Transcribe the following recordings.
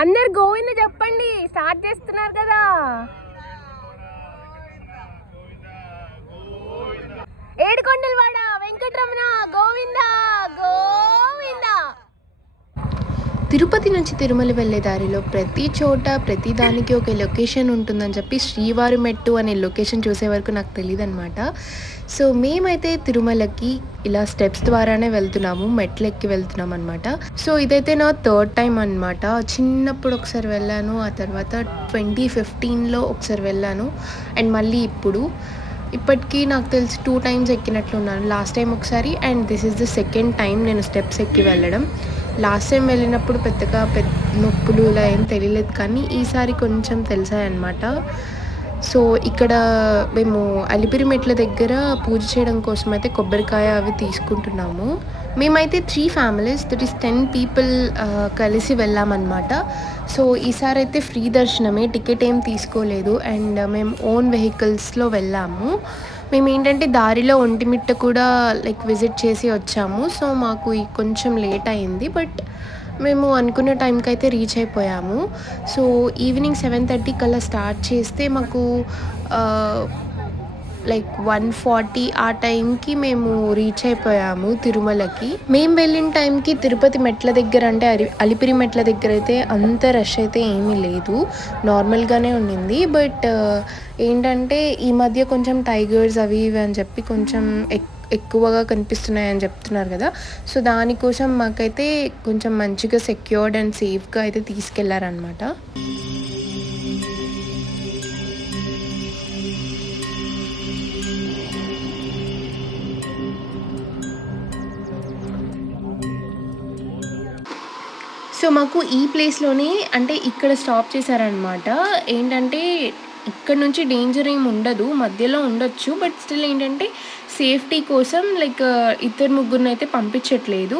అందరు గోవింద చెప్పండి, స్టార్ట్ చేస్తున్నారు కదా. ఏడుకొండలవాడ వెంకటరమణ గోవింద గోవింద. తిరుపతి నుంచి తిరుమల వెళ్ళే దారిలో ప్రతి చోట ప్రతి దానికి ఒక లొకేషన్ ఉంటుందని చెప్పి శ్రీవారి మెట్టు అనే లొకేషన్ చూసే వరకు నాకు తెలియదు అనమాట. సో మేమైతే తిరుమలకి ఇలా స్టెప్స్ ద్వారానే వెళ్తున్నాము, మెట్లు ఎక్కి వెళ్తున్నాం అనమాట. సో ఇదైతే నా థర్డ్ టైం అనమాట. చిన్నప్పుడు ఒకసారి వెళ్ళాను, ఆ తర్వాత 2015లో ఒకసారి వెళ్ళాను, అండ్ మళ్ళీ ఇప్పటికీ నాకు తెలిసి 2 టైమ్స్ ఎక్కినట్లున్నాను. లాస్ట్ టైం ఒకసారి and this is the second time నేను స్టెప్స్ ఎక్కి వెళ్ళడం. లాస్ట్ టైం వెళ్ళినప్పుడు పెద్దగా నొప్పులు ఇలా ఏం తెలియలేదు, కానీ ఈసారి కొంచెం తెలిసాయన్నమాట. సో ఇక్కడ మేము అలిపిరి మెట్ల దగ్గర పూజ చేయడం కోసం అయితే కొబ్బరికాయ అవి తీసుకుంటున్నాము. మేమైతే 3 ఫ్యామిలీస్, దట్ ఈస్ 10 పీపుల్ కలిసి వెళ్ళామన్నమాట. సో ఈసారి అయితే ఫ్రీ దర్శనమే, టికెట్ ఏం తీసుకోలేదు, అండ్ మేము ఓన్ వెహికల్స్లో వెళ్ళాము. మేము ఏంటంటే దారిలో ఒంటిమిట్ట కూడా విజిట్ చేసి వచ్చాము. సో మాకు కొంచెం లేట్ అయింది, బట్ మేము అనుకున్న టైంకి అయితే రీచ్ అయిపోయాము. సో ఈవినింగ్ 7:30 కల్లా స్టార్ట్ చేస్తే మాకు 1:40 ఆ టైంకి మేము రీచ్ అయిపోయాము తిరుమలకి. మేము వెళ్ళిన టైంకి తిరుపతి మెట్ల దగ్గర అంటే అలిపిరి మెట్ల దగ్గర అయితే అంత రష్ అయితే ఏమీ లేదు, నార్మల్గానే ఉండింది. బట్ ఏంటంటే ఈ మధ్య కొంచెం టైగర్స్ అవి ఇవి అని చెప్పి కొంచెం ఎక్కువగా కనిపిస్తున్నాయని చెప్తున్నారు కదా. సో దానికోసం మాకైతే కొంచెం మంచిగా సెక్యూర్డ్ అండ్ సేఫ్గా అయితే తీసుకెళ్లారనమాట. సో మాకు ఈ ప్లేస్లోనే అంటే ఇక్కడ స్టాప్ చేశారనమాట. ఏంటంటే ఇక్కడ నుంచి డేంజర్ ఏమి ఉండదు, మధ్యలో ఉండొచ్చు, బట్ స్టిల్ ఏంటంటే సేఫ్టీ కోసం ఇద్దరు ముగ్గురిని అయితే పంపించట్లేదు.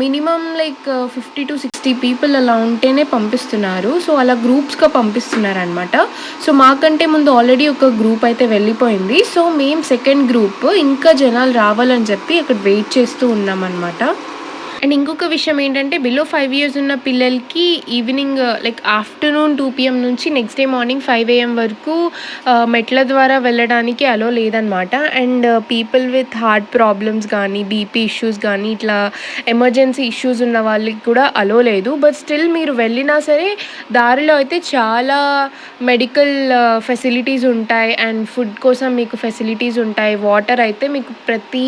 మినిమం 50 to 60 పీపుల్ అలా ఉంటేనే పంపిస్తున్నారు. సో అలా గ్రూప్స్గా పంపిస్తున్నారు అనమాట. సో మాకంటే ముందు ఆల్రెడీ ఒక గ్రూప్ అయితే వెళ్ళిపోయింది. సో మేము సెకండ్ గ్రూప్ ఇంకా జనాలు రావాలని చెప్పి అక్కడ వెయిట్ చేస్తూ ఉన్నాం అనమాట. అండ్ ఇంకొక విషయం ఏంటంటే బిలో 5 years ఉన్న పిల్లలకి ఈవినింగ్ ఆఫ్టర్నూన్ 2 PM నుంచి నెక్స్ట్ డే మార్నింగ్ 5 AM వరకు మెట్ల ద్వారా వెళ్ళడానికి అలో లేదనమాట. And people with heart problems కానీ బీపీ ఇష్యూస్ కానీ ఇట్లా ఎమర్జెన్సీ ఇష్యూస్ ఉన్న వాళ్ళకి కూడా అలో లేదు. బట్ స్టిల్ మీరు వెళ్ళినా సరే దారిలో అయితే చాలా మెడికల్ ఫెసిలిటీస్ ఉంటాయి, అండ్ ఫుడ్ కోసం మీకు ఫెసిలిటీస్ ఉంటాయి. వాటర్ అయితే మీకు ప్రతి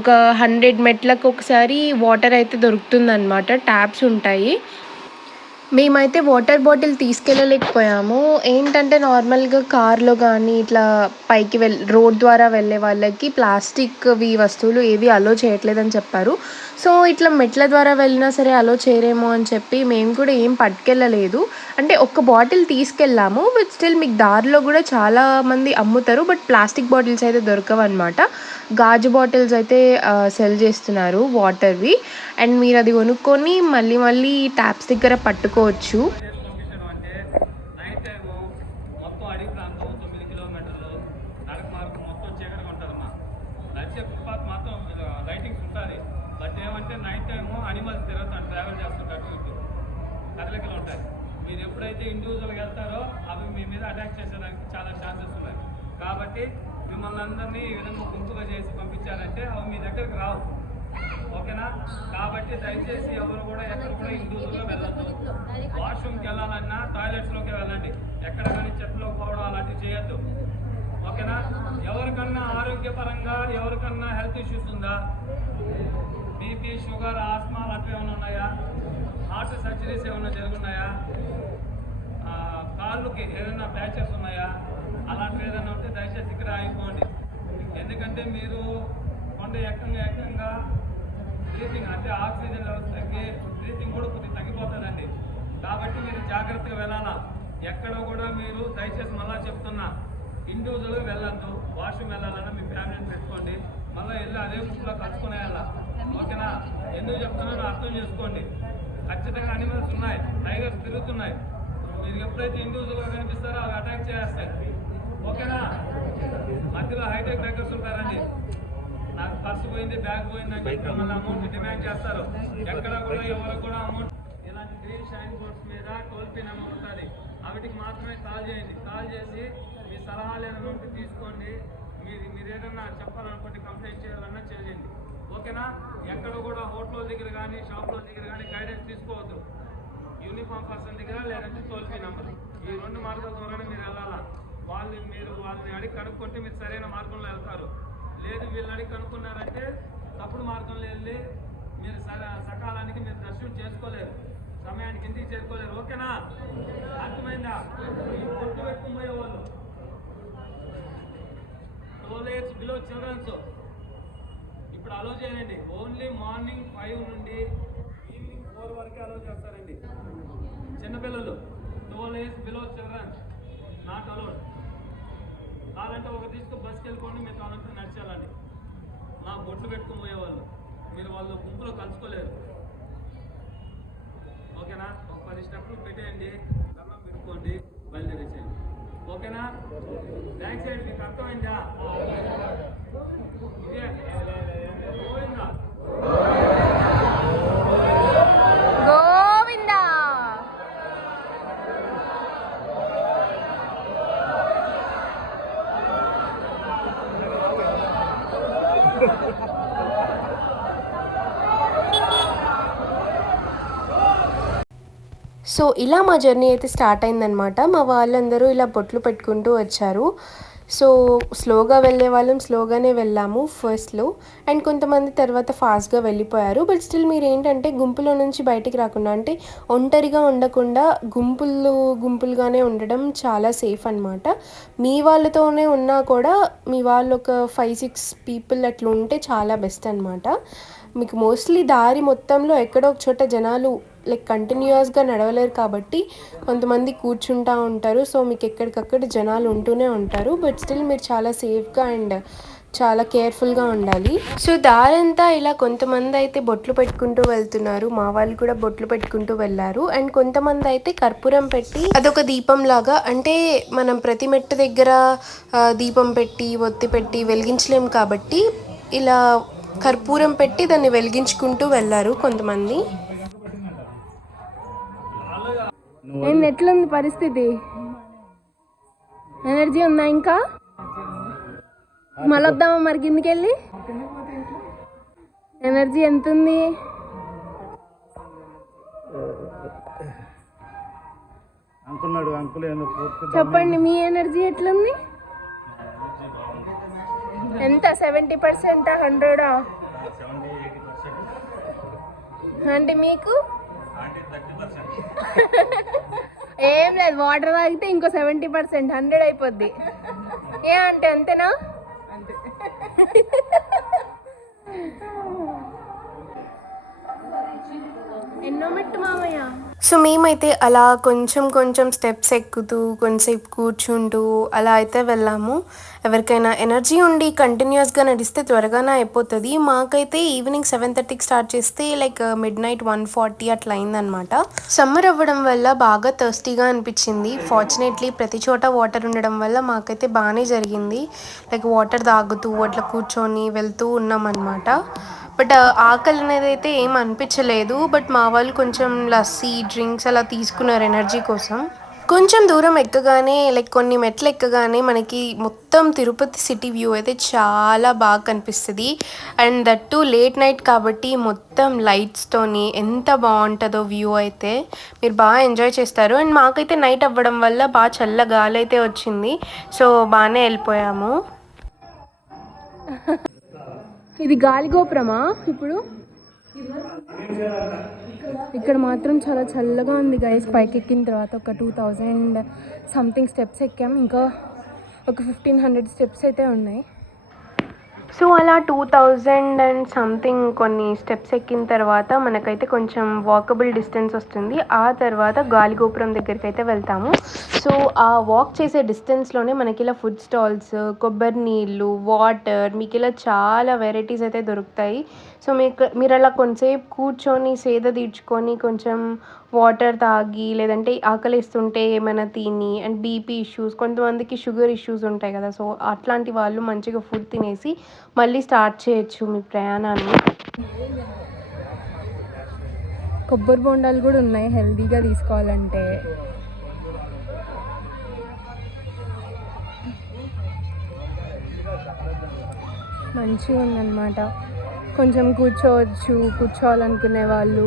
ఒక 100 మెట్లకు ఒకసారి వాటర్ అయితే దొరుకుతుందన్నమాట, ట్యాప్స్ ఉంటాయి. మేమైతే వాటర్ బాటిల్ తీసుకెళ్ళలేకపోయాము. ఏంటంటే నార్మల్గా కార్లో కానీ ఇట్లా పైకి రోడ్ ద్వారా వెళ్ళే వాళ్ళకి ప్లాస్టిక్వి వస్తువులు ఏవి అలో చేయట్లేదని చెప్పారు. సో ఇట్లా మెట్ల ద్వారా వెళ్ళినా సరే అలో చేయరేమో అని చెప్పి మేము కూడా ఏం పట్టుకెళ్ళలేదు. అంటే ఒక బాటిల్ తీసుకెళ్ళాము, బట్ స్టిల్ మీకు దారిలో కూడా చాలామంది అమ్ముతారు, బట్ ప్లాస్టిక్ బాటిల్స్ అయితే దొరకవు అనమాట. గాజు బాటిల్స్ అయితే సెల్ చేస్తున్నారు వాటర్వి, అండ్ మీరు అది కొనుక్కొని మళ్ళీ ట్యాప్స్ దగ్గర పట్టుకోవచ్చు. మీరు ఎప్పుడైతే ఇండివిజువల్గా వెళ్తారో అవి మీ మీద అటాక్ చేసేదానికి చాలా ఛాన్సెస్ ఉన్నాయి. కాబట్టి మిమ్మల్ని అందరినీ ఈ విధంగా గుంపుగా చేసి పంపించారంటే అవి మీ దగ్గరికి రావు, ఓకేనా? కాబట్టి దయచేసి ఎవరు కూడా ఎక్కడ కూడా ఇండివిజువల్గా వెళ్ళొద్దు. వాష్రూమ్కి వెళ్ళాలన్నా టాయిలెట్స్లోకి వెళ్ళండి, ఎక్కడ కానీ చెట్లోకి పోవడం అలాంటివి చేయొద్దు, ఓకేనా? ఎవరికన్నా ఆరోగ్యపరంగా ఎవరికన్నా హెల్త్ ఇష్యూస్ ఉందా, బీపీ షుగర్ ఆస్మా అలాంటివి ఏమైనా ఉన్నాయా, హార్ట్ సర్జరీస్ ఏమైనా జరుగున్నాయా, కాళ్ళకి ఏదైనా ప్యాచెస్ ఉన్నాయా, అలాంటివి ఏదైనా ఉంటే దయచేసి ఇక్కడ ఆగిపోండి. ఎందుకంటే మీరు కొండ ఏకంగా బ్రీతింగ్ అంటే ఆక్సిజన్ లెవెల్స్ తగ్గి బ్రీతింగ్ కూడా కొద్దిగా తగ్గిపోతుందండి. కాబట్టి మీరు జాగ్రత్తగా వెళ్ళాలా. ఎక్కడ కూడా మీరు దయచేసి మళ్ళీ చెప్తున్నా, ఇండివిజువల్గా వెళ్ళొద్దు. వాష్రూమ్ వెళ్ళాలన్నా మీ ఫ్యామిలీని పెట్టుకోండి, మళ్ళీ వెళ్ళి అదే గుంపులో కలుసుకునే వెళ్ళాలి, ఓకేనా? ఎందుకు చెప్తున్నానో అర్థం చేసుకోండి. ఖచ్చితంగా అనిమల్స్ ఉన్నాయి, టైగర్స్ తిరుగుతున్నాయి. మీరు ఎప్పుడైతే ఇండివిజువల్గా కనిపిస్తారో అవి అటాక్ చేస్తాయి, ఓకేనా? మధ్యలో హైటెక్ టైగర్స్ ఉంటారండి, నాకు పర్సు పోయింది బ్యాగ్ పోయింది అని చెప్పి మళ్ళీ అమౌంట్ డిమాండ్ చేస్తారు. ఎక్కడ కూడా ఎవరు కూడా అమౌంట్ ఇలాంటి గ్రీన్ షైన్ బోర్డ్స్ మీద టోల్ ఫ్రీ నెంబర్ ఉంటుంది. వాటికి మాత్రమే కాల్ చేయండి. కాల్ చేసి మీ సలహాలు ఏమైనా ఉంటే తీసుకోండి. మీరు ఏదన్నా చెప్పాలనుకుంటే కంప్లైంట్ చేయాలన్నా చేయండి. ఓకేనా? ఎక్కడ కూడా హోటల్ దగ్గర కానీ షాప్ల దగ్గర కానీ గైడెన్స్ తీసుకోవద్దు. యూనిఫామ్ పర్సన్ దగ్గర లేదంటే టోల్ ఫ్రీ నెంబర్, ఈ 2 మార్గాల ద్వారానే మీరు వెళ్ళాలా. వాళ్ళని అడిగి కనుక్కుంటే మీరు సరైన మార్గంలో వెళ్తారు. లేదు వీళ్ళని అడిగి కనుక్కున్నారంటే తప్పుడు మార్గంలో వెళ్ళి మీరు సకాలానికి మీరు దర్శనం చేసుకోలేరు, సమయానికి ఇంటికి చేరుకోలేరు. ఓకేనా? అర్థమైందా? ఈ పొట్టు పెట్టుకుని పోయేవాళ్ళు 12 years బిలో చిల్డ్రన్స్ ఇప్పుడు అలో చేయండి. ఓన్లీ మార్నింగ్ 5 నుండి ఈవినింగ్ 4 వరకే అలో చేస్తారండి. చిన్నపిల్లలు 12 years below childrens not allowed. కావాలంటే ఒక తీసుకు బస్కి వెళ్ళిపోండి, మీరు కావాలంటే నడిచేయాలండి. మా బొట్లు పెట్టుకుని పోయేవాళ్ళు మీరు వాళ్ళు గుంపులో కలుసుకోలేరు. ఓకేనా? ఒక 10 స్టెప్లు పెట్టేయండి, దండం పెట్టుకోండి, బయలుదేరేసేయండి. ఓకేనా? థ్యాంక్స్ అండి. మీకు అర్థమైందా? ఇదే గోవిందా గోవిందా. సో ఇలా మా జర్నీ అయితే స్టార్ట్ అయిందనమాట. మా వాళ్ళందరూ ఇలా బొట్లు పెట్టుకుంటూ వచ్చారు. సో స్లోగా వెళ్ళే వాళ్ళం స్లోగానే వెళ్ళాము ఫస్ట్లో, అండ్ కొంతమంది తర్వాత ఫాస్ట్గా వెళ్ళిపోయారు. బట్ స్టిల్ మీరు ఏంటంటే గుంపులో నుంచి బయటికి రాకుండా, అంటే ఒంటరిగా ఉండకుండా గుంపులుగానే ఉండడం చాలా సేఫ్ అనమాట. మీ వాళ్ళతోనే ఉన్నా కూడా మీ వాళ్ళు ఒక 5-6 పీపుల్ అట్లా ఉంటే చాలా బెస్ట్ అనమాట. మీకు మోస్ట్లీ దారి మొత్తంలో ఎక్కడో ఒక చోట జనాలు లైక్ కంటిన్యూస్గా నడవలేరు కాబట్టి కొంతమంది కూర్చుంటూ ఉంటారు. సో మీకు ఎక్కడికక్కడ జనాలు ఉంటూనే ఉంటారు. బట్ స్టిల్ మీరు చాలా సేఫ్గా అండ్ చాలా కేర్ఫుల్గా ఉండాలి. సో దారంతా ఇలా కొంతమంది అయితే బొట్లు పెట్టుకుంటూ వెళ్తున్నారు, మా వాళ్ళు కూడా బొట్లు పెట్టుకుంటూ వెళ్ళారు. అండ్ కొంతమంది అయితే కర్పూరం పెట్టి అదొక దీపం లాగా, అంటే మనం ప్రతి మెట్టు దగ్గర దీపం పెట్టి ఒత్తి పెట్టి వెలిగించలేము కాబట్టి ఇలా కర్పూరం పెట్టి దాన్ని వెలిగించుకుంటూ వెళ్ళారు కొంతమంది. ఎట్లుంది పరిస్థితి? ఎనర్జీ ఉందా? ఇంకా మళ్ళీ వద్దామా మరి కిందికి వెళ్ళి? ఎనర్జీ ఎంత ఉంది? చెప్పండి, మీ ఎనర్జీ ఎట్లుంది? ఎంత? 70%, 100? అంటే మీకు ఏం లేదు, వాటర్ తాగితే ఇంకో 70%, 100 అయిపోద్ది. అంటే అంతేనా? ఎన్నో మెట్టు మామయ్య. సో మేమైతే అలా కొంచెం స్టెప్స్ ఎక్కుతూ కొంచెంసేపు కూర్చుంటూ అలా అయితే వెళ్ళాము. ఎవరికైనా ఎనర్జీ ఉండి కంటిన్యూస్గా నడిస్తే త్వరగానే అయిపోతుంది. మాకైతే ఈవినింగ్ 7:30కి స్టార్ట్ చేస్తే లైక్ midnight 1:40 అట్లా అయిందనమాట. సమ్మర్ అవ్వడం వల్ల బాగా థర్స్టీగా అనిపించింది. ఫార్చునేట్లీ ప్రతి చోట వాటర్ ఉండడం వల్ల మాకైతే బాగానే జరిగింది. లైక్ వాటర్ తాగుతూ అట్లా కూర్చొని వెళ్తూ ఉన్నామన్నమాట. బట్ ఆకలి అనేది అయితే ఏం అనిపించలేదు. బట్ మా వాళ్ళు కొంచెం లస్సీ డ్రింక్స్ అలా తీసుకున్నారు ఎనర్జీ కోసం. కొంచెం దూరం ఎక్కగానే లైక్ కొన్ని మెట్లు ఎక్కగానే మనకి మొత్తం తిరుపతి సిటీ వ్యూ అయితే చాలా బాగా కనిపిస్తుంది. And that to late night కాబట్టి మొత్తం లైట్స్తోని ఎంత బాగుంటుందో వ్యూ అయితే మీరు బాగా ఎంజాయ్ చేస్తారు. అండ్ మాకైతే నైట్ అవ్వడం వల్ల బాగా చల్ల గాలి అయితే వచ్చింది. సో బాగానే వెళ్ళిపోయాము. ఇది గాలి గోపురమా? ఇప్పుడు ఇక్కడ మాత్రం చాలా చల్లగా ఉంది గైస్. పైకి ఎక్కిన తర్వాత ఒక 2000 సంథింగ్ స్టెప్స్ ఎక్కాము, ఇంకా ఒక 1500 స్టెప్స్ అయితే ఉన్నాయి. సో అలా 2000 అండ్ సంథింగ్ కొన్ని స్టెప్స్ ఎక్కిన తర్వాత మనకైతే కొంచెం వాకబుల్ డిస్టెన్స్ వస్తుంది. ఆ తర్వాత గాలిగోపురం దగ్గరికి అయితే వెళ్తాము. సో ఆ వాక్ చేసే డిస్టెన్స్లోనే మనకి ఇలా ఫుడ్ స్టాల్స్, కొబ్బరి నీళ్ళు, వాటర్, మీకు ఇలా చాలా వెరైటీస్ అయితే దొరుకుతాయి. సో మీరు అలా కొంచెంసేపు కూర్చొని సేద తీర్చుకొని కొంచెం వాటర్ తాగి లేదంటే ఆకలిస్తుంటే ఏమైనా తిని, అండ్ బీపీ ఇష్యూస్, కొంతమందికి షుగర్ ఇష్యూస్ ఉంటాయి కదా, సో అట్లాంటి వాళ్ళు మంచిగా ఫుడ్ తినేసి మళ్ళీ స్టార్ట్ చేయొచ్చు మీ ప్రయాణాన్ని. కొబ్బరి బొండాలు కూడా ఉన్నాయి హెల్తీగా తీసుకోవాలంటే. మంచిగా ఉందన్నమాట. కొంచెం కూర్చోవాలనుకునే వాళ్ళు.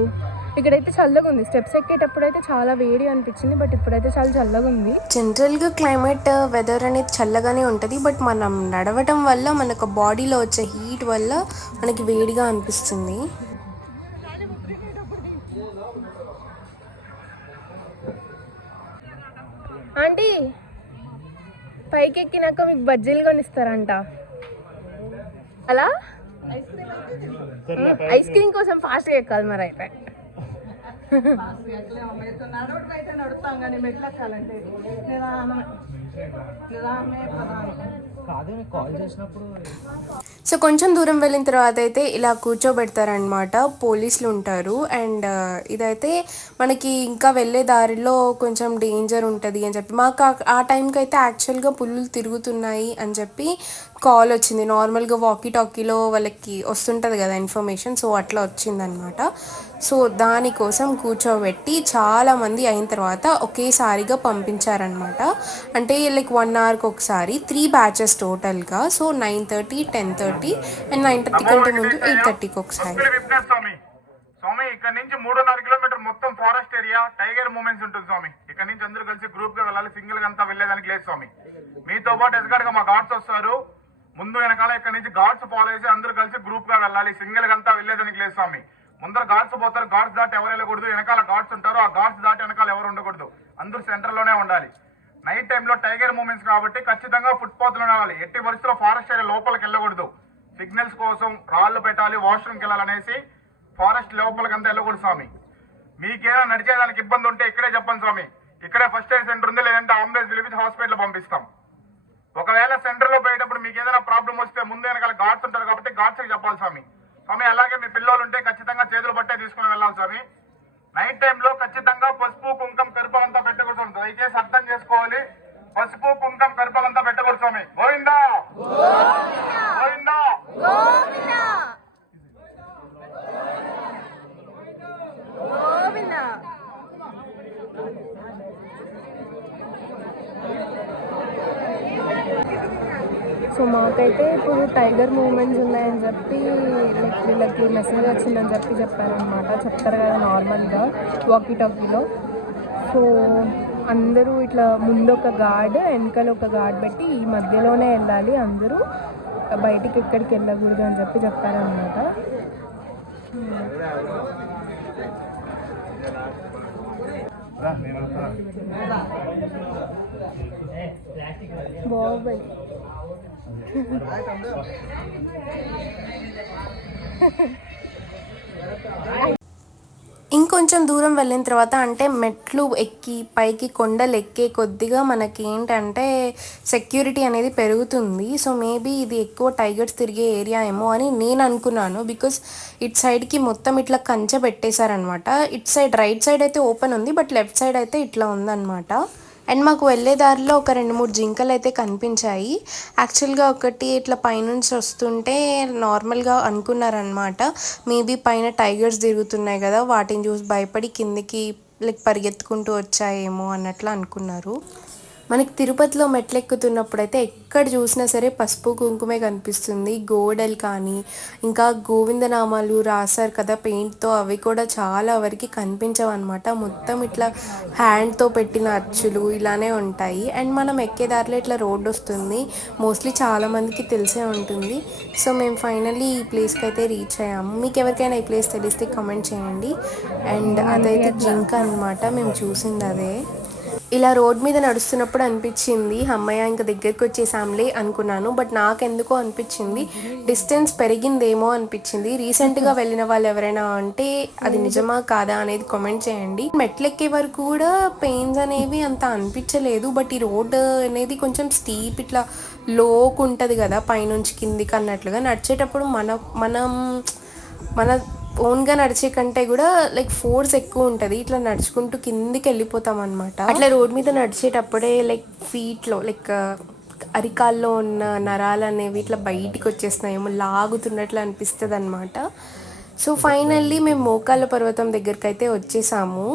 ఇక్కడైతే చల్లగా ఉంది. స్టెప్స్ ఎక్కేటప్పుడు అయితే చాలా వేడి అనిపించింది, బట్ ఇప్పుడైతే చాలా చల్లగా ఉంది. జనరల్గా క్లైమేట్ వెదర్ అనేది చల్లగానే ఉంటుంది, బట్ మనం నడవటం వల్ల మనకు బాడీలో వచ్చే హీట్ వల్ల మనకి వేడిగా అనిపిస్తుంది. ఆంటీ పైకి ఎక్కినాక మీకు బజ్జీలు కొనిస్తారంట. అలా ఐస్ క్రీమ్ కోసం ఫాస్ట్గా ఎక్కాలి మరి అయితే. సో కొంచెం దూరం వెళ్ళిన తర్వాత అయితే ఇలా కూర్చోబెడతారనమాట. పోలీసులు ఉంటారు. అండ్ ఇదైతే మనకి ఇంకా వెళ్ళే దారిలో కొంచెం డేంజర్ ఉంటుంది అని చెప్పి, మాకు ఆ టైంకి అయితే యాక్చువల్గా పులులు తిరుగుతున్నాయి అని చెప్పి కాల్ వచ్చింది. నార్మల్గా వాకీ టాకీలో వాళ్ళకి వస్తుంటుంది కదా ఇన్ఫర్మేషన్, సో అట్లా వచ్చిందనమాట. సో దానికోసం కూర్చోబెట్టి చాలామంది అయిన తర్వాత ఒకేసారిగా పంపించారనమాట. అంటే లైక్ 1 అవర్కి ఒకసారి 3 బ్యాచెస్ టోటల్గా. సో 9:30, 10:30 అండ్ 9:30 కంటే ముందు 8:30కి ఒకసారి. స్వామి ఇక్కడ నుంచి 3.5 కిలోమీటర్ మొత్తం ఫారెస్ట్ ఏరియా, టైగర్ మూమెంట్స్ ఉంటుంది స్వామి. ఇక్కడ నుంచి అందరూ కలిసి గ్రూప్ గా వెళ్ళాలి, సింగిల్ గా అంతా వెళ్ళేదానికి లేదు స్వామి. మీతో పాటు ఎస్గాడ్ గా మా గార్డ్స్ వస్తారు. ముందు వెనకాల ఇక్కడ నుంచి గార్డ్స్ ఫాలో చేసి అందరూ కలిసి గ్రూప్ గా వెళ్ళాలి, సింగిల్ గా అంతా వెళ్ళేదానికి లేదు స్వామి. ముందర గార్డ్స్ పోతారు, గార్డ్స్ దాటి ఎవరు వెళ్ళకూడదు. వెనకాల గార్డ్స్ ఉంటారు, ఆ గార్డ్స్ దాటి వెనకాల ఎవరు ఉండకూడదు. అందరూ సెంటర్ లోనే ఉండాలి. నైట్ టైంలో టైగర్ మూమెంట్స్ కాబట్టి ఖచ్చితంగా ఫుట్ పాత్ లోనే ఉండాలి. ఎట్టి పరిస్థితుల్లో ఫారెస్ట్ ఏరియా లోపలికి వెళ్ళకూడదు. సిగ్నల్స్ కోసం రాళ్లు పెట్టాలి, వాష్రూమ్కి వెళ్ళాలనేసి ఫారెస్ట్ లోపలికి అంతా వెళ్ళకూడదు స్వామి. మీకేమైనా నడిచేదానికి ఇబ్బంది ఉంటే ఇక్కడే చెప్పండి స్వామి. ఇక్కడే ఫస్ట్ ఎయిడ్ సెంటర్ ఉంది, లేదంటే అంబులెన్స్ పిలిపించి హాస్పిటల్ పంపిస్తాం. ఒకవేళ సెంటర్ లో పోయేటప్పుడు మీకు ఏదైనా ప్రాబ్లం వస్తే ముందు వెనకాల గార్డ్స్ ఉంటారు కాబట్టి గార్డ్స్కి చెప్పాలి స్వామి. స్వామి అలాగే మీ పిల్లలు ఉంటే ఖచ్చితంగా చేతులు పట్టే తీసుకుని వెళ్ళాలి స్వామి. నైట్ టైంలో ఖచ్చితంగా పసుపు కుంకం కరుపలంతా పెట్టకూడదు. దయచేసి అర్థం చేసుకోవాలి, పసుపు కుంకం కరుపలంతా పెట్టకూడదు స్వామి. గోవిందా గోవిందా. సో మాకైతే ఇప్పుడు టైగర్ మూమెంట్స్ ఉన్నాయని చెప్పి లైక్ వీళ్ళకి మెసేజ్ వచ్చిందని చెప్పారనమాట. చెప్తారు కదా నార్మల్గా వాకీ టాకీలో. సో అందరూ ఇట్లా ముందు ఒక గార్డ్, వెనకాల ఒక గార్డ్ పెట్టి ఈ మధ్యలోనే వెళ్ళాలి, అందరూ బయటికి ఎక్కడికి వెళ్ళకూడదు అని చెప్పారనమాట. బాగుంది. ఇంకొంచెం దూరం వెళ్ళిన తర్వాత అంటే మెట్లు ఎక్కి పైకి కొండలు ఎక్కే కొద్దిగా మనకి ఏంటంటే సెక్యూరిటీ అనేది పెరుగుతుంది. సో మేబీ ఇది ఎక్కువ టైగర్స్ తిరిగే ఏరియా ఏమో అని నేను అనుకున్నాను. బికాస్ ఇటు సైడ్కి మొత్తం ఇట్లా కంచె పెట్టేశారనమాట. ఇటు సైడ్ రైట్ సైడ్ అయితే ఓపెన్ ఉంది, బట్ లెఫ్ట్ సైడ్ అయితే ఇట్లా ఉందన్నమాట. అండ్ మాకు వెళ్ళే దారిలో ఒక 2-3 జింకలు అయితే కనిపించాయి. యాక్చువల్గా ఒకటి ఇట్లా పైనుంచి వస్తుంటే నార్మల్గా అనుకున్నారనమాట, మేబీ పైన టైగర్స్ తిరుగుతున్నాయి కదా, వాటిని చూసి భయపడి కిందికి లైక్ పరిగెత్తుకుంటూ వచ్చాయేమో అన్నట్లు అనుకున్నారు. మనకి తిరుపతిలో మెట్లు ఎక్కుతున్నప్పుడు అయితే ఎక్కడ చూసినా సరే పసుపు కుంకుమే కనిపిస్తుంది. గోడలు కానీ ఇంకా గోవిందనామాలు రాశారు కదా పెయింట్తో, అవి కూడా చాలా వరకు కనిపించవు అనమాట. మొత్తం ఇట్లా హ్యాండ్తో పెట్టిన అచ్చులు ఇలానే ఉంటాయి. అండ్ మనం ఎక్కే దారిలో ఇట్లా రోడ్డు వస్తుంది, మోస్ట్లీ చాలామందికి తెలిసే ఉంటుంది. సో మేము ఫైనల్లీ ఈ ప్లేస్కి అయితే రీచ్ అయ్యాము. మీకు ఎవరికైనా ఈ ప్లేస్ తెలిస్తే కామెంట్ చేయండి. అండ్ అదైతే జింక అనమాట, మేము చూసింది అదే. ఇలా రోడ్ మీద నడుస్తున్నప్పుడు అనిపించింది అమ్మయ్య ఇంకా దగ్గరికి వచ్చేసాంలే అనుకున్నాను. బట్ నాకెందుకో అనిపించింది డిస్టెన్స్ పెరిగిందేమో అనిపించింది. రీసెంట్గా వెళ్ళిన వాళ్ళు ఎవరైనా అంటే అది నిజమా కాదా అనేది కామెంట్ చేయండి. మెట్లు ఎక్కే వరకు కూడా పెయిన్స్ అనేవి అంత అనిపించలేదు. బట్ ఈ రోడ్ అనేది కొంచెం స్టీప్ ఇట్లా లోకు ఉంటుంది కదా పైనుంచి కిందికి అన్నట్లుగా, నడిచేటప్పుడు మన ఓన్గా నడిచే కంటే కూడా లైక్ ఫోర్స్ ఎక్కువ ఉంటుంది. ఇట్లా నడుచుకుంటూ కిందికి వెళ్ళిపోతాం అనమాట. అట్లా రోడ్ మీద నడిచేటప్పుడే లైక్ ఫీట్లో లైక్ అరికాల్లో ఉన్న నరాలు అనేవి ఇట్లా బయటికి వచ్చేస్తున్నాయేమో, లాగుతున్నట్లు అనిపిస్తుంది అనమాట. సో ఫైనల్లీ మేము మోకాళ్ళ పర్వతం దగ్గరికి అయితే వచ్చేసాము.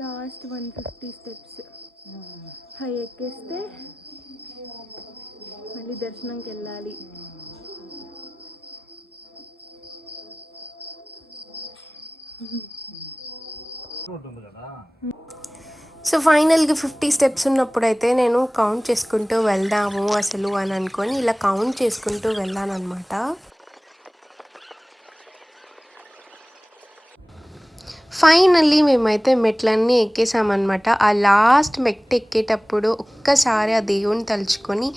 లాస్ట్ 150 స్టెప్స్ హై ఎక్కేస్తే మళ్ళీ దర్శనంకి వెళ్ళాలి. సో ఫైనల్గా 50 స్టెప్స్ ఉన్నప్పుడైతే నేను కౌంట్ చేసుకుంటూ వెళ్దాము అసలు అని అనుకొని ఇలా కౌంట్ చేసుకుంటూ వెళ్ళాను అనమాట. ఫైనల్లీ మేమైతే మెట్లన్నీ ఎక్కేసామన్నమాట. ఆ లాస్ట్ మెట్టు ఎక్కేటప్పుడు ఒక్కసారి ఆ దేవుని తలుచుకొని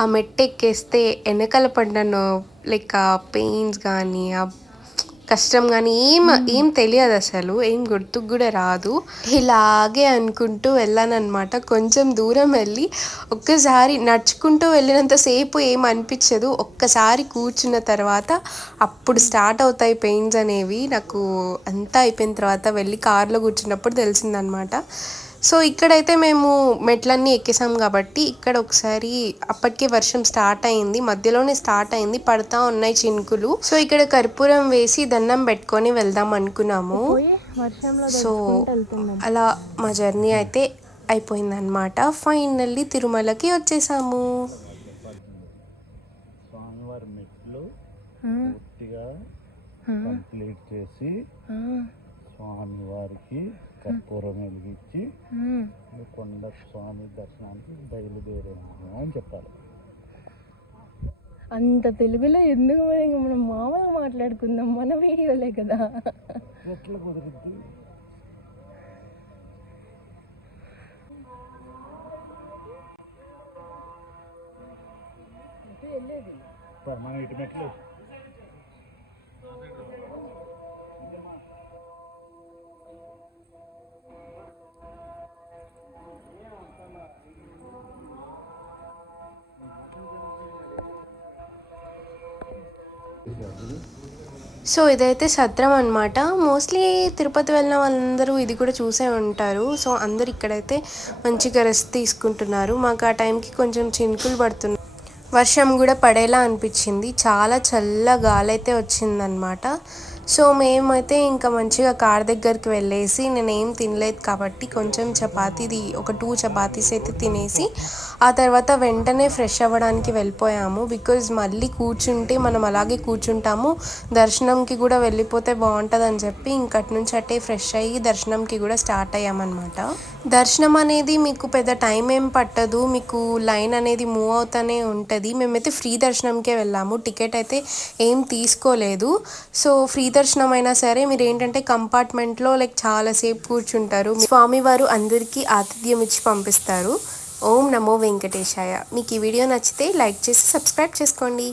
ఆ మెట్టు ఎక్కేస్తే వెనకాల పడిన లైక్ ఆ పెయిన్స్ కానీ ఆ కష్టం కానీ ఏం తెలియదు, అసలు ఏం గుర్తుకు కూడా రాదు. ఇలాగే అనుకుంటూ వెళ్ళానమాట. కొంచెం దూరం వెళ్ళి ఒక్కసారి నడుచుకుంటూ వెళ్ళినంతసేపు ఏం అనిపించదు, ఒక్కసారి కూర్చున్న తర్వాత అప్పుడు స్టార్ట్ అవుతాయి పెయిన్స్ అనేవి. నాకు అంతా అయిపోయిన తర్వాత వెళ్ళి కార్లో కూర్చున్నప్పుడు తెలిసిందనమాట. సో ఇక్కడైతే మేము మెట్లన్నీ ఎక్కేసాం కాబట్టి ఇక్కడ ఒకసారి అప్పటికే వర్షం స్టార్ట్ అయింది, మధ్యలోనే స్టార్ట్ అయింది, పడతా ఉన్నాయి చినుకులు. సో ఇక్కడ కర్పూరం వేసి దండం పెట్టుకొని వెళ్దాం అనుకున్నాము. సో అలా మా జర్నీ అయితే అయిపోయిందనమాట. ఫైనల్లీ తిరుమలకి వచ్చేసాము. స్వామివారి మెట్లు పూర్తిగా కంప్లీట్ చేసి స్వామివారికి కర్పూరం వెలిగించి కొండ స్వామి దర్శనానికి బయలుదేరాము అని చెప్పాలి. అంత తెలుగులో ఎందుకు మనం మామూలుగా మాట్లాడుకుందాం, మన వీడియోలే కదా. ఎట్లా కుదిరిద్ది? మనం ఇటు మెట్లు సో ఇదైతే సత్రం అనమాట. మోస్ట్లీ తిరుపతి వెళ్ళిన వాళ్ళందరూ ఇది కూడా చూసే ఉంటారు. సో అందరు ఇక్కడైతే మంచిగా రెస్ట్ తీసుకుంటున్నారు. మాకు ఆ టైంకి కొంచెం చినుకులు పడుతున్నాయి, వర్షం కూడా పడేలా అనిపించింది, చాలా చల్ల గాలి అయితే వచ్చిందనమాట. సో మేమైతే ఇంకా మంచిగా కార్ దగ్గరికి వెళ్ళేసి, నేనేం తినలేదు కాబట్టి కొంచెం చపాతీది ఒక 2 చపాతీస్ అయితే తినేసి ఆ తర్వాత వెంటనే ఫ్రెష్ అవ్వడానికి వెళ్ళిపోయాము. బికాజ్ మళ్ళీ కూర్చుంటే మనం అలాగే కూర్చుంటాము, దర్శనంకి కూడా వెళ్ళిపోతే బాగుంటుంది అని చెప్పి ఇంకటి నుంచి అట్టే ఫ్రెష్ అయ్యి దర్శనంకి కూడా స్టార్ట్ అయ్యామన్నమాట. దర్శనం అనేది మీకు పెద్ద టైం ఏం పట్టదు, మీకు లైన్ అనేది మూవ్ అవుతూనే ఉంటుంది. మేమైతే ఫ్రీ దర్శనంకే వెళ్ళాము, టికెట్ అయితే ఏం తీసుకోలేదు. సో ఫ్రీ దర్శనం అయినా సరే మీరు ఏంటంటే కంపార్ట్మెంట్లో లైక్ చాలాసేపు కూర్చుంటారు. స్వామివారు అందరికీ ఆతిథ్యం ఇచ్చి పంపిస్తారు. ఓం నమో వెంకటేశాయ. మీకు ఈ వీడియో నచ్చితే లైక్ చేసి సబ్స్క్రైబ్ చేసుకోండి.